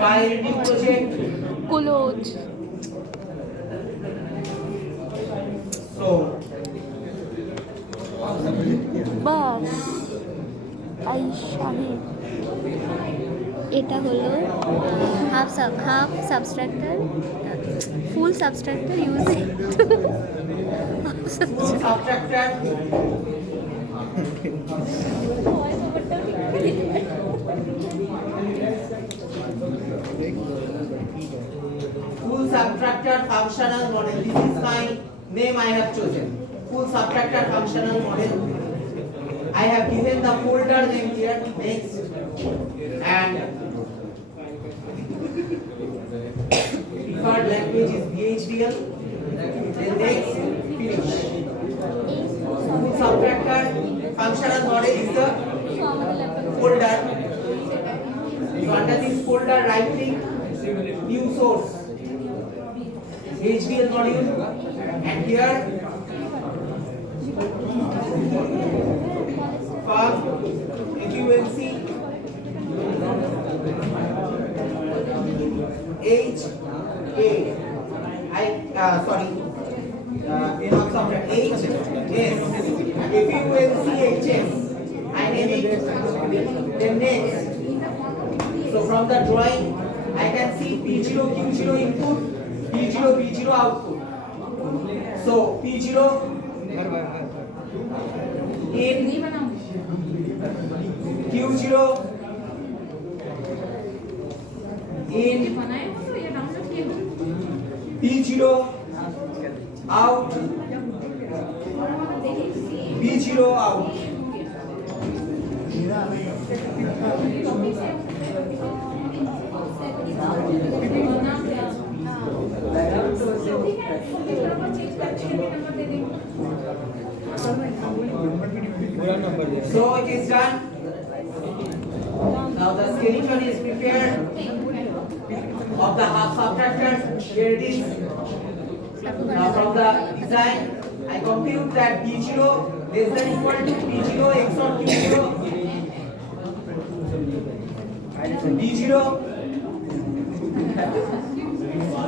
File, new project. Close. So, bus I Shahid এটা হলো half সাবস্ট্রাক্টর full সাবস্ট্রাক্টর using full subtractor. Full subtractor functional model. This is my name I have chosen. Full subtractor functional model. I have given the folder name here. Next. And preferred language is VHDL. Then next, finish. Full subtractor functional model is the folder. You under this folder right click, new source, HDL module, and here from equivalency H A H S equivalency H S. I name it. Then next. So from the drawing, I can see P0, Q0 input, P0, B0 output. So P0 in Q0 in P0 out, B0 out. So it is done. Now the skeleton is prepared of the half subtractor. Here it is. Now from the design, I compute that B0 less than equal to B0 XOR Q0. B0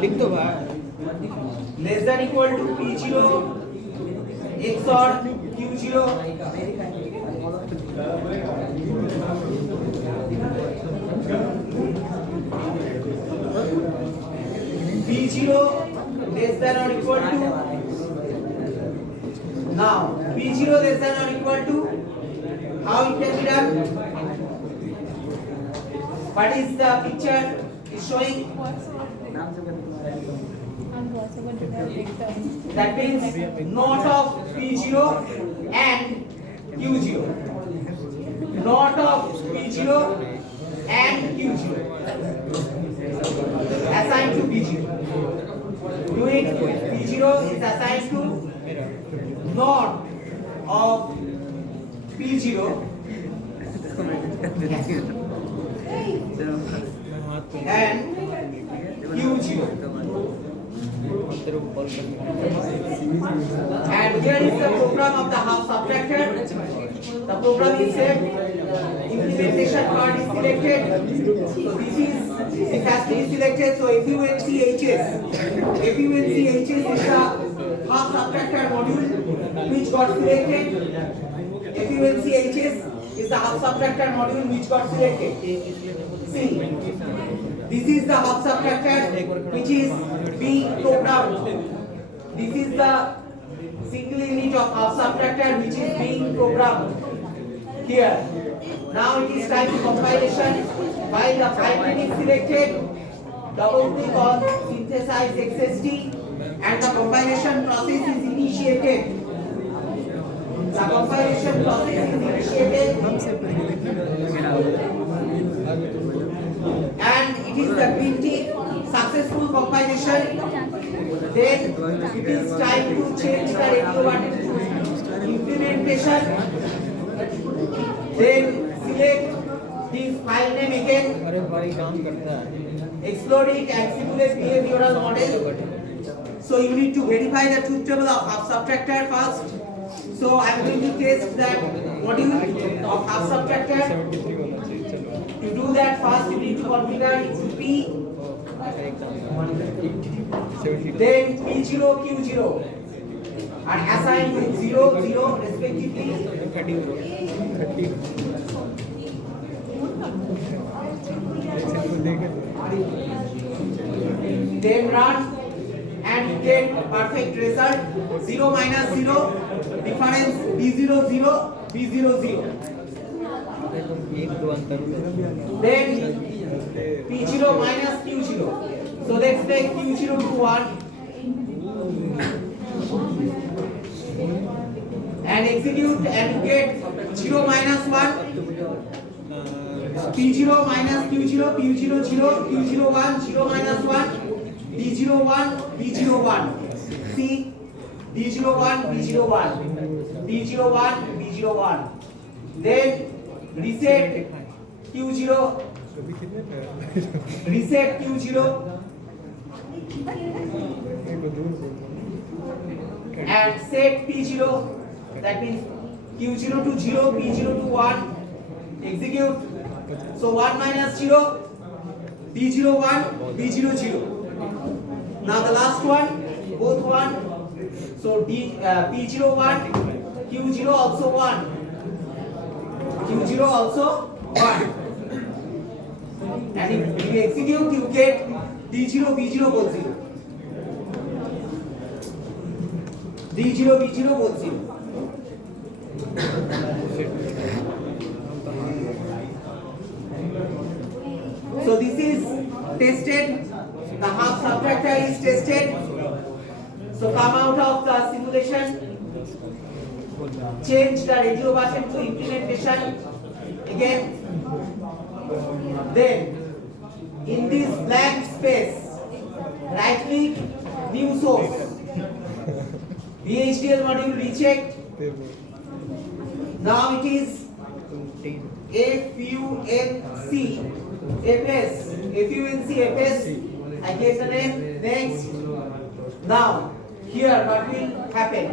लिख दो भाई less than equal to P0 XOR Q0. P0 less than or equal to, now P0 less than or equal to, how it can be done? What is the picture is showing? That means not of P0 and Q0. Not of P0 and Q0. Assigned to P0. Do it. P0 is assigned to not of P0 and Q0. And here is the program of the half subtractor. The program is set. Implementation part is selected. So this is, it has to be selected. So FUNCHS. FUNCHS is the half subtractor module which got selected. FUNCHS is the half subtractor module which got selected. See, this is the half subtractor which is being programmed. This is the single unit of half subtractor which is being programmed here. Now it is time to compilation. While the file name is selected, double click on synthesize XST and the compilation process is initiated. The compilation process is initiated and it is the green tick, successful compilation. Then it is time to change the radio button to implementation. Then select this file name again. Explode it and simulate behavioral model. So you need to verify the truth table of half subtractor first. So I am going to test that module of half subtractor. To do that, first you need to configure ECP then P0, Q0 are assigned with 0, 0 respectively. Then run and get perfect result. 0 minus 0 difference B0, 0 B0, 0. Then P0 minus Q0. So let's take Q0 to 1 and execute and get 0 minus 1. P0 minus Q0, P0, 0, Q0, 1, 0 minus 1, D0, 1, B0, 1. See, D0, 1, B0, 1, D0, 1, B0, 1. Then reset Q0, reset Q0 and set P0. That means Q0 to 0, P0 to 1. Execute. So 1 minus 0, D0, 1, B0, 0. Now the last one, both 1. So P0, 1, Q0 also 1. Q0 also 1. And if you execute, you get D0, B0 both 0. D0, B0 both 0. So this is tested. The half subtractor is tested. So come out of the simulation. Change the radio version to implementation again. Then in this blank space, right click, new source. VHDL module rechecked. Now it is FUNC FS. FUNC FS. I get the name. Next. Now here what will happen?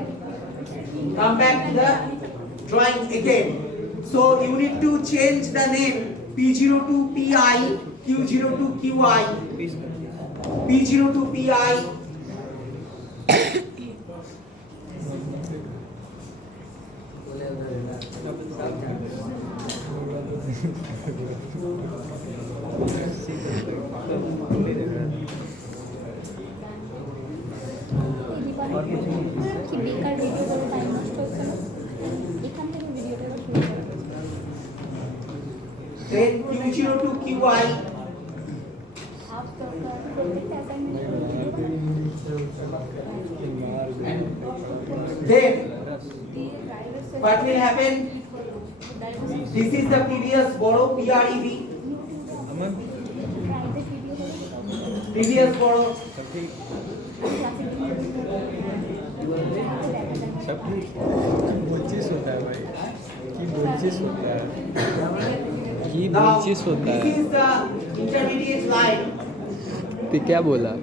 Come back to the drawing again. So you need to change the name P0 to PI, Q0 to QI, P0 to PI. কি বেকার video করে time নষ্ট হচ্ছে না এখান থেকে ভিডিওটা শুরু করো Then Q0 to QI. Then what will happen? This is the previous borrow PREV. Previous borrow. सब बोलचिस होता है भाई की बोलचिस होता है की Now बोलचिस होता this है is the intermediate line. तो क्या बोला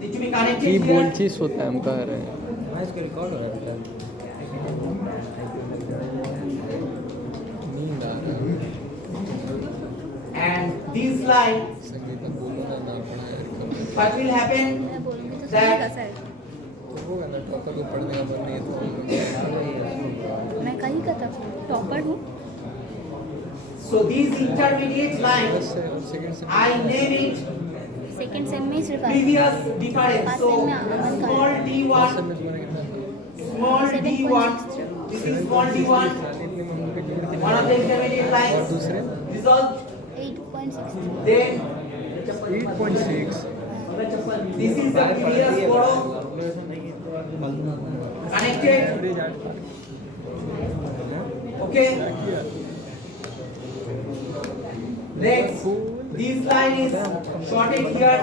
Need to be connected की here. बोलचिस होता है हम कह रहे हैं इसका रिकॉर्ड हो रहा है नींद आ रहा है And this line, संगीता बोलो ना ना पढ़ा यार what will happen? मैं बोलूँगी तो That- सुनेगा सर तो होगा ना टॉपर को पढ़ने का मन नहीं है तो मैं कहीं का था टॉपर हूँ So these intermediate बस lines, सेकंड से I name it second same में ही सिर्फ previous difference. So First time में अमन का small बस d1, में तुम्हारा कितना small d1. This is small d1. इतने मम्मी के जोड़ के One of the intermediate और lines. दूसरे Resolve. 8.63 Then 8.6 this is the previous borrow connected. Okay. Next, this line is shorted here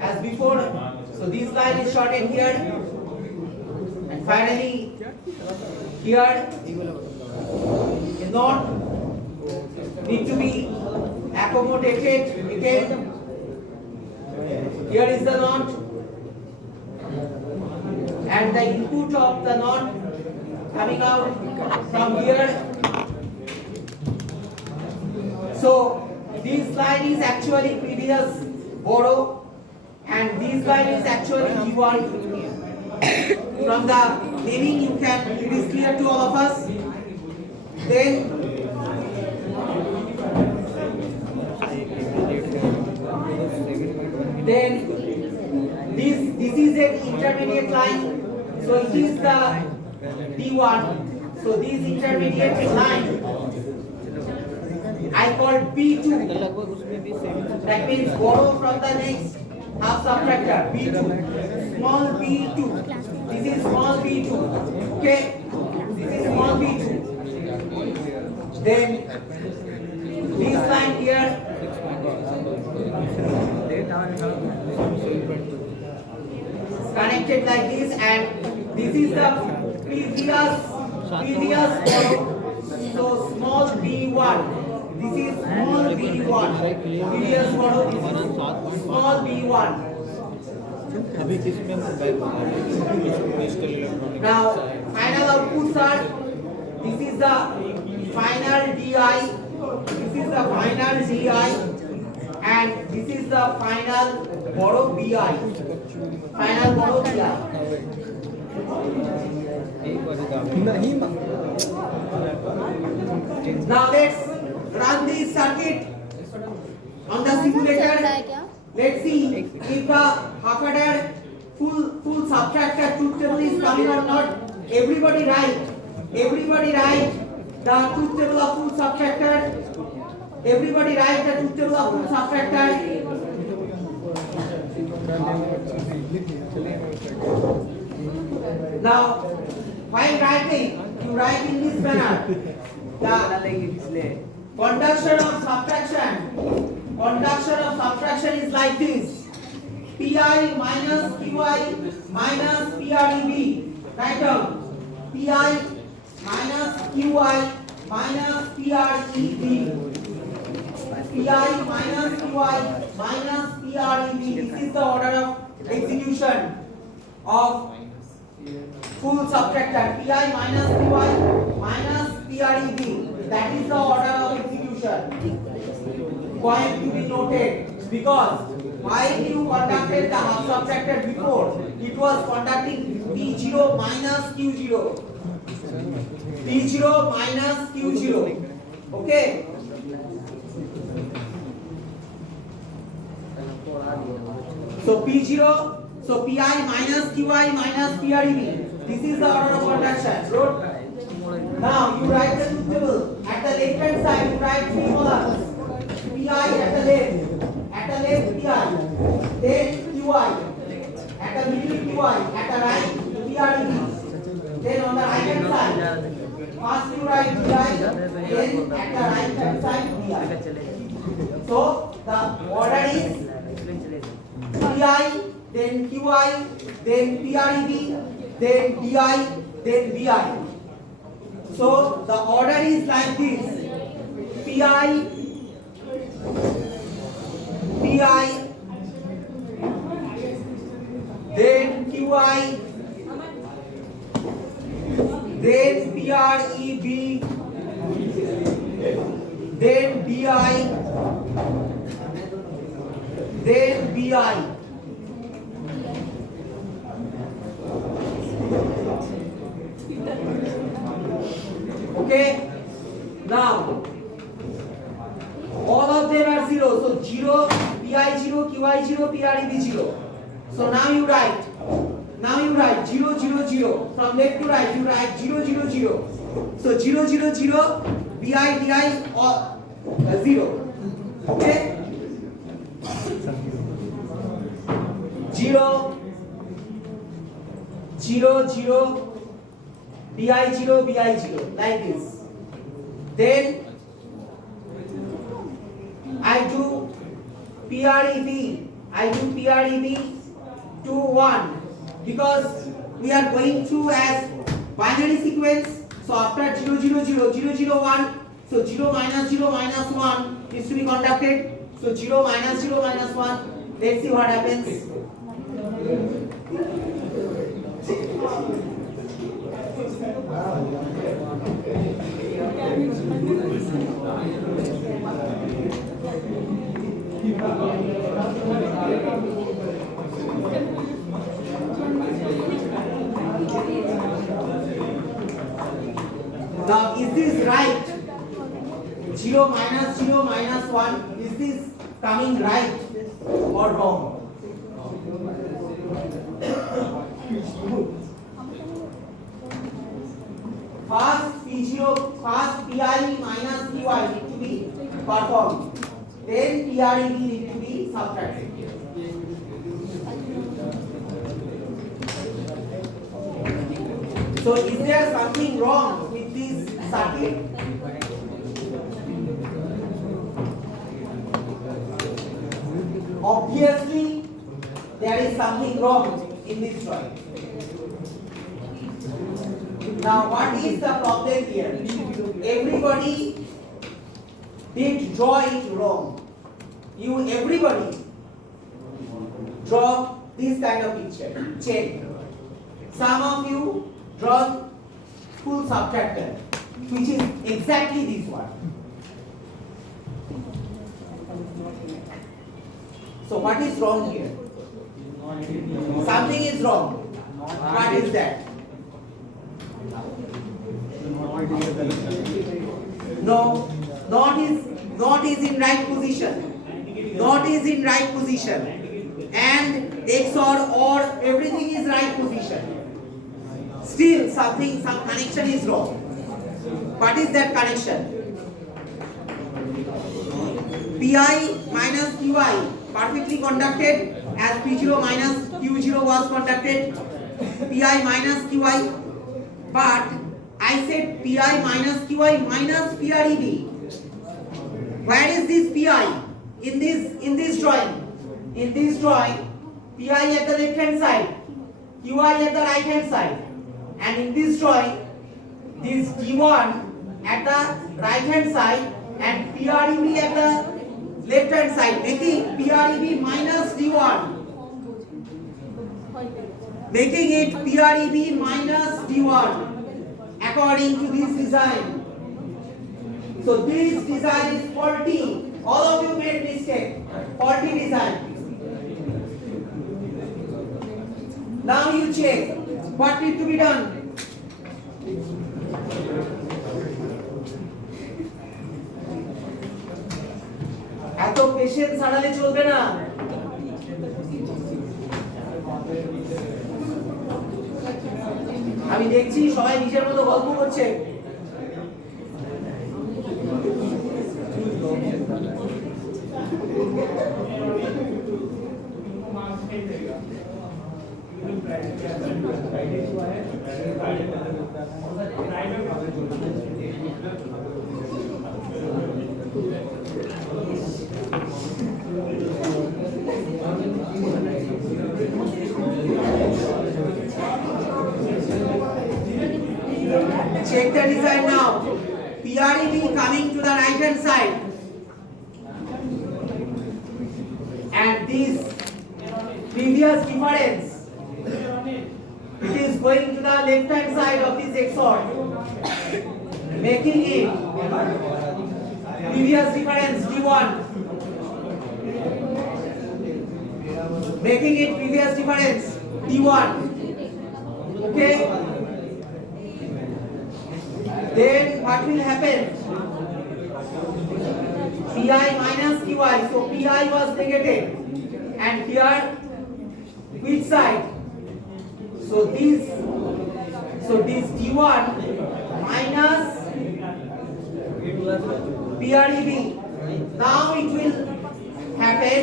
as before. So this line is shorted here. And finally, here is not need to be accommodated again. Here is the knot. And the input of the knot coming out from here. So this line is actually previous borrow, and this line is actually D1. From the naming, you can, it is clear to all of us. Then this is an intermediate line, so it is the D1. So this intermediate line I call B2. That means borrow from the next half subtractor B2. Small b2. This is small b2. Okay? This is small b2. Then this line here connected like this, and this is the previous borrow. So small b1. This is small b1. Previous borrow. This is small b1. Now, final outputs are, this is the final DI, this is the final DI, and this is the final borrow BI. Final borrow BI. Now let's run this circuit on the simulator. Let's see if the half-adder full subtractor truth table is coming or not. Everybody write the truth table of full subtractor. Everybody write the truth table of full subtractor. Now, while writing, you write in this manner. The conduction of subtraction is like this. Pi minus Qi minus PREB. Write down. Pi minus Qi minus PREB. Pi minus Qi minus PREB. This is the order of execution of full subtractor. Pi minus Qi minus PREB. That is the order of execution. Point to be noted, because while you conducted the half subtractor before, it was conducting P0 minus Q0. P0 minus Q0. Okay? So P0, so Pi minus Qi minus PREB. This is the order of conduction. Now you write the truth table. At the left hand side, you write 3 molars. Pi at the left Pi, then Qi, at the middle Qi, at the right PREB. Then on the right hand side, first you write Pi, then at the right hand side Pi. So the order is Pi, then Qi, then PREB, then Di, then Bi. So the order is like this: Pi, then Qi, then PREB, then Di, then Bi. Okay, now all of them are 0. So 0, Pi 0, Qi 0, PREB 0. So now you write 0, 0, 0. From left to right, you write 0, 0, 0. So 0, 0, 0, Bi, Di, or 0. Okay? 0, 0, 0. Bi 0, Bi 0, like this. Then I do PREB to 1, because we are going through as binary sequence. So after 0, 0, 0, 0, 0, 1, so 0 minus 1 is to be conducted. So 0 minus 1. Let's see what happens. this right? 0 minus 0 minus 1. Is this coming right or wrong? First P0, first Pi minus Qi need to be performed. Then PREB need to be subtracted. So is there something wrong with this circuit? Obviously, there is something wrong in this drawing. Now, what is the problem here? Everybody did draw it wrong. Everybody draw this kind of picture. Check. Some of you draw full subtractor, which is exactly this one. So what is wrong here? Something is wrong. What is that? No, not is in right position. Not is in right position. And XOR or everything is right position. Still some connection is wrong. What is that connection? Pi minus Qi perfectly conducted as P0 minus Q0 was conducted. Pi minus Qi, but I said Pi minus Qi minus PREB. Where is this Pi? In this drawing. In this drawing, Pi at the left hand side, Qi at the right hand side, and in this drawing, this D1 at the right hand side and PREB at the left hand side, making PREB minus D1. Making it PREB minus D1 according to this design. So this design is faulty. All of you made mistake. Faulty design. Now you check what needs to be done. এত patience হারালে চলবে না। আমি দেখছি সবাই নিজের মতো গল্প করছে। Check the design now. PREB coming to the right hand side, and this previous difference, it is going to the left hand side of this XOR, making it previous difference D1, making it previous difference D1. Okay. Then what will happen? Pi minus Qi. So Pi was negative, and here which side? So this D1 minus PREB. Now it will happen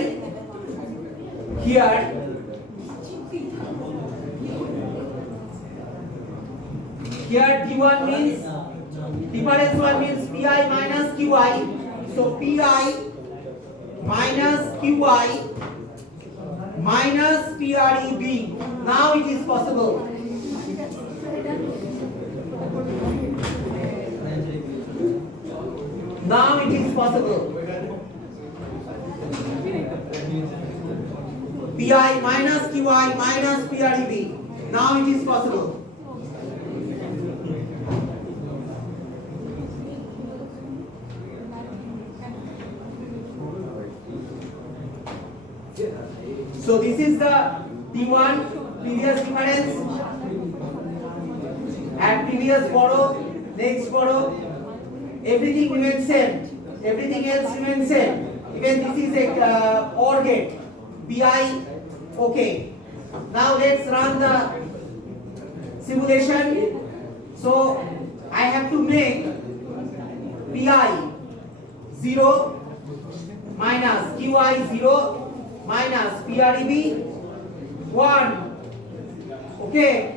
here. Here D1 means difference 1 means Pi minus Qi. So Pi minus Qi minus PREB. Now it is possible. Now it is possible. Pi minus Qi minus PREB. Now it is possible. So this is the D1 previous difference and previous borrow, next borrow, everything remains same. Everything else remains same. Even this is a OR gate. Pi, okay. Now let's run the simulation. So I have to make Pi 0 minus Qi 0 minus PREB 1. Okay.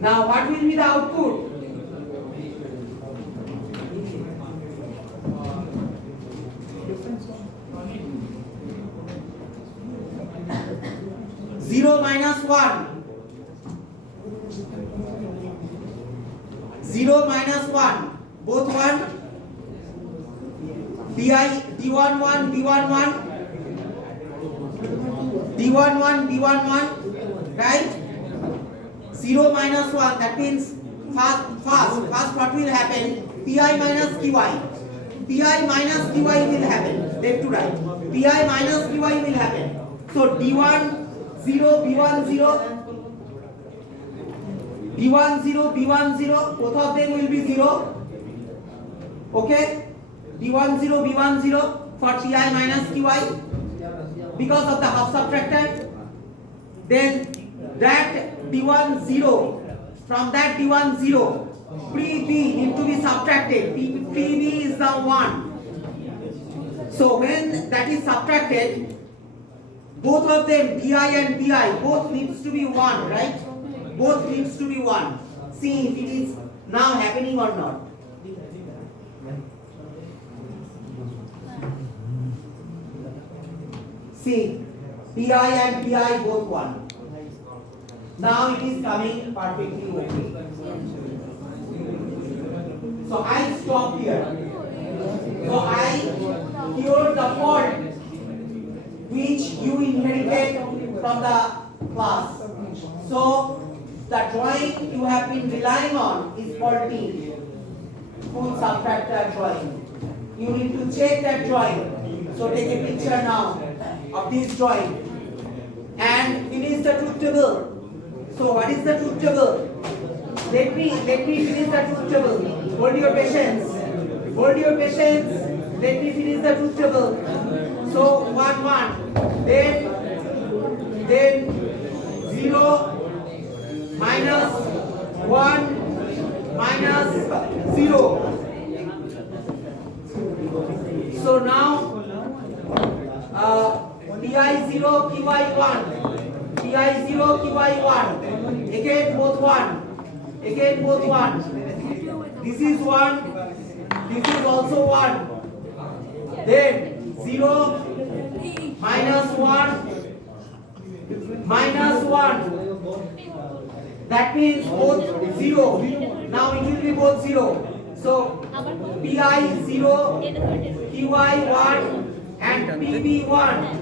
Now what will be the output? Zero minus 1. 0 minus 1. Both 1. D11 B11 D11 B11, right? 0 minus 1, that means first what will happen? Pi minus Qi. Pi minus Qi will happen, left to right. Pi minus Qi will happen. So D10 B10 D10 B10, both of them will be 0. Okay? D10 B10 for Pi minus Qi because of the half subtractor. Then that D10 from that D10 pre-B need to be subtracted. Pre-B is the 1. So when that is subtracted, both of them Pi and Pi both needs to be 1, right? Both needs to be 1. See if it is now happening or not. See, Pi and Pi both 1. Now it is coming perfectly okay. So I stop here. So I cure the fault which you inherited from the class. So the drawing you have been relying on is faulty. Full subtractor drawing. You need to check that drawing. So take a picture now of this drawing and finish the truth table. So what is the truth table? Let me finish the truth table. Hold your patience. Hold your patience. Let me finish the truth table. So 1 1. Then 0 minus 1 minus 0. So now Pi 0 Qi 1. Pi 0 Qi 1. Again both 1. Again both 1. This is 1. This is also 1. Then 0 minus 1 minus 1. That means both 0. Now it will be both 0. So Pi 0 Qi 1 and PB 1.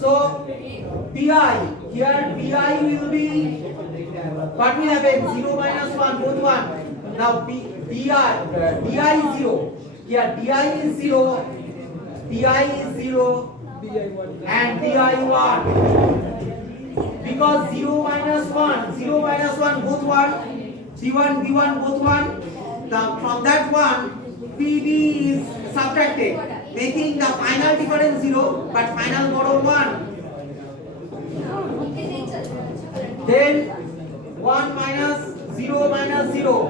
So Pi, here Pi will be, what will happen? 0 minus 1, both 1. Now Di is 0. Here Di is 0, Di is 0 and Di 1. Because 0 minus 1 both 1, D1 B1 both 1. Now from that 1, PB is subtracted, making the final difference 0, but final borrow 1. Then 1 minus 0 minus 0.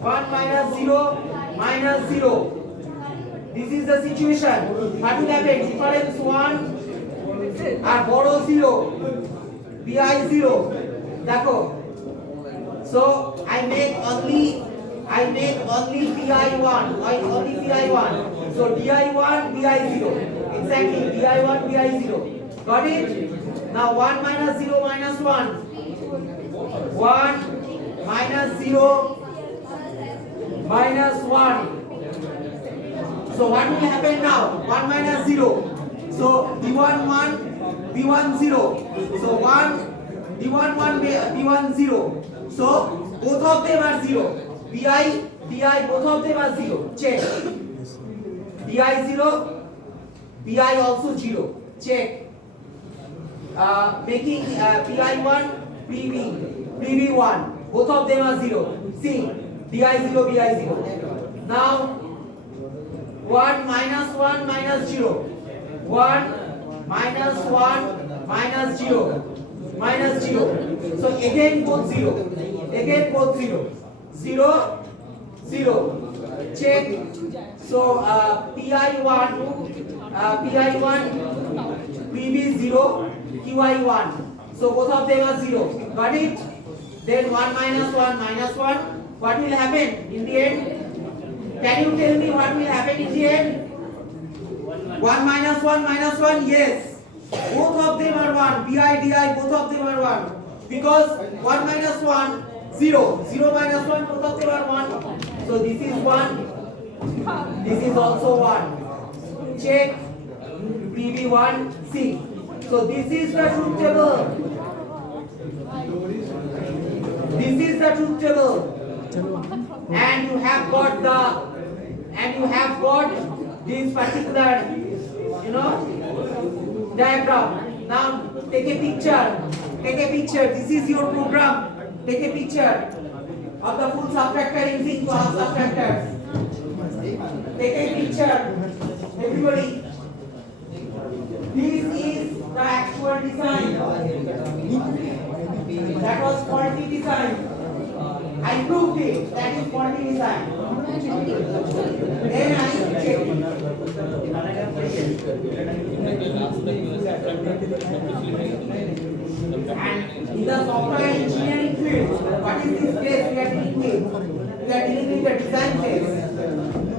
1 minus 0 minus 0. This is the situation. What will happen? Difference 1 and borrow 0. Pi 0. D'accord. So I make only Pi 1. Only Pi 1. So Di 1, Di 0. Exactly. Di 1, Di 0. Got it? Now 1 minus 0 minus 1. 1 minus 0 minus 1. So what will happen now? 1 minus 0. So D1 1, B1 0. So 1, D1 1, B1 0. So both of them are 0. Di, both of them are 0. Check. Di 0, Pi also 0. Check. Making Pi 1, PB 1. Both of them are 0. C. Di0 Bi0. Now 1 minus 1 minus 0. 1 minus 1 minus 0 minus 0. So again both 0. Again both 0. 0 0. Check. So Pi1 PB0 Qi1. So both of them are 0. Got it? Then 1 minus 1 minus 1. What will happen in the end? Can you tell me what will happen in the end? 1 minus 1 minus 1, yes. Both of them are 1. Bi, Di, both of them are 1. Because 1 minus 1, 0. 0 minus 1, both of them are 1. So this is 1. This is also 1. Check. PB1, C. So this is the truth table. This is the truth table. And you have got this particular, diagram. Now take a picture. This is your program. Take a picture of the full subtractor using two half subtractors. Take a picture, everybody. This is the actual design. That was faulty design. I proved it. That is faulty design. Then I checked. And in the software engineering field, what is this phase we are dealing with? We are dealing with the design phase.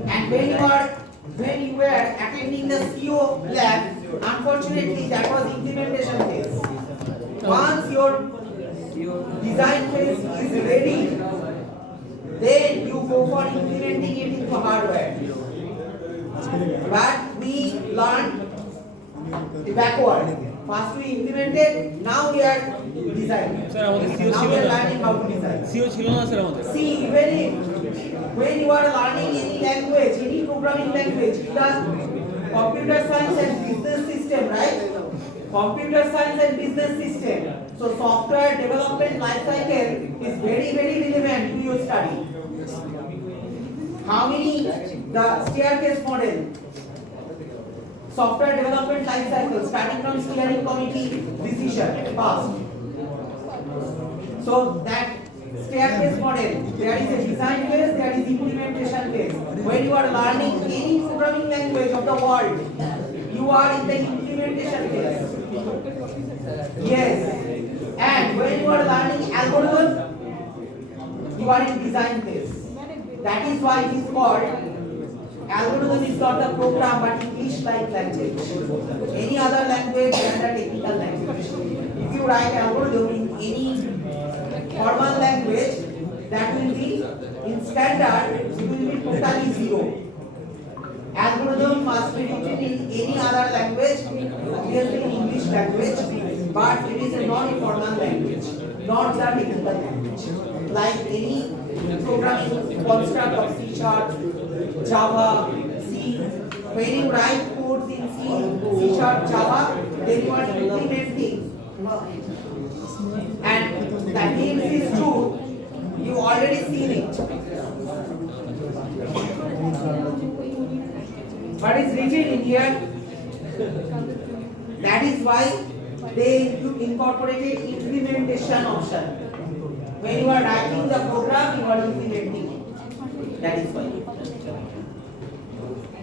And when you were attending the CO lab, unfortunately that was implementation phase. Once your design phase is ready, then you go for implementing it into hardware. But we learned backward. First we implemented, now we are designing. Now we are learning how to design. See, when you are learning any language, any programming language, computer science and business system, right? Computer science and business system. So software development life cycle is very relevant to your study. How many? The staircase model. Software development life cycle starting from steering committee decision passed. So that staircase model, there is a design phase, there is implementation phase. When you are learning any programming language of the world, you are in the implementation phase. Yes. And when you are learning algorithm, you are in design phase. That is why it is called algorithm is not the program but English-like language. Any other language is a technical language. If you write algorithm in any formal language, that will be in standard, it will be totally zero. Algorithm must be written in any other language, obviously in English language, but it is a non-formal language, not the technical language. Like any programming construct of C#, Java, C. When you write codes in C, Java, then you are implementing. And that means is true. You already seen it. But it's written in here. That is why they incorporated implementation option. When you are writing the program, you are implementing it. That is why.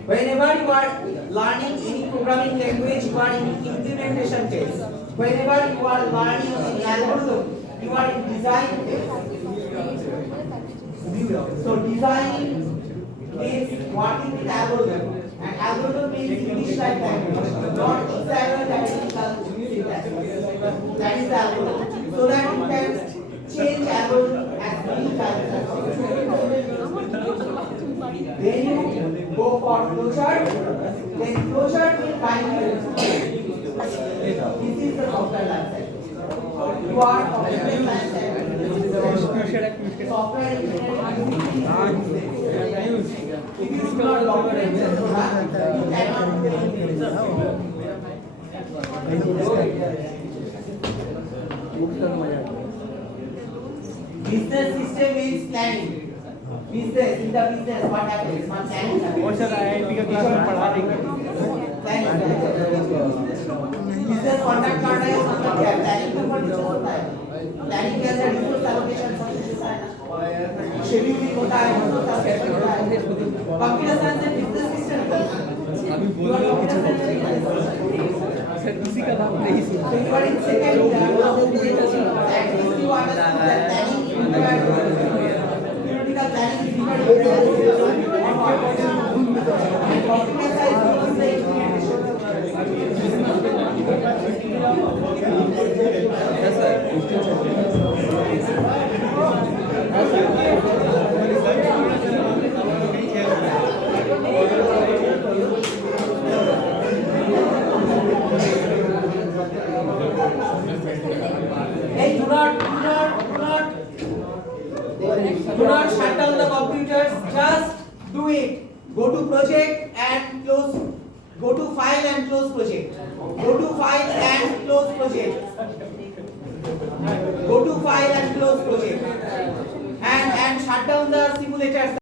Whenever you are learning any programming language, you are in implementation phase. Whenever you are learning any algorithm, you are in design phase. So design is working with algorithm, and algorithm means English-like language, not exact technical syntax. That is the algorithm. So that you can change algorithm as many times as possible. Then you go for flowchart. Then flowchart will guide you. This is the software life cycle. You are computer science and software engineering. If you do not document the program, you cannot do anything. Business system means planning. Business, in the business, what happens? One planning happens. वो sir IIT का class में पढ़ा देंगे Planning. Business conduct करना है मतलब क्या है? Planning के ऊपर डिस्कस होता है. Planning के अंदर resource allocation सब कुछ होता है ना. Scheduling होता है, resource allocation होता है. Computer science and business system. अभी बोल रहे हो कुछ सर किसी का नाम नहीं सुन So you are in second year. At least you understand that planning theoretical planning is different. Computer science is the Hey, do not shut down the computers. Just do it. Go to project and close. Go to file and close project. Go to file and close project. Go to file and close project. And shut down the simulators.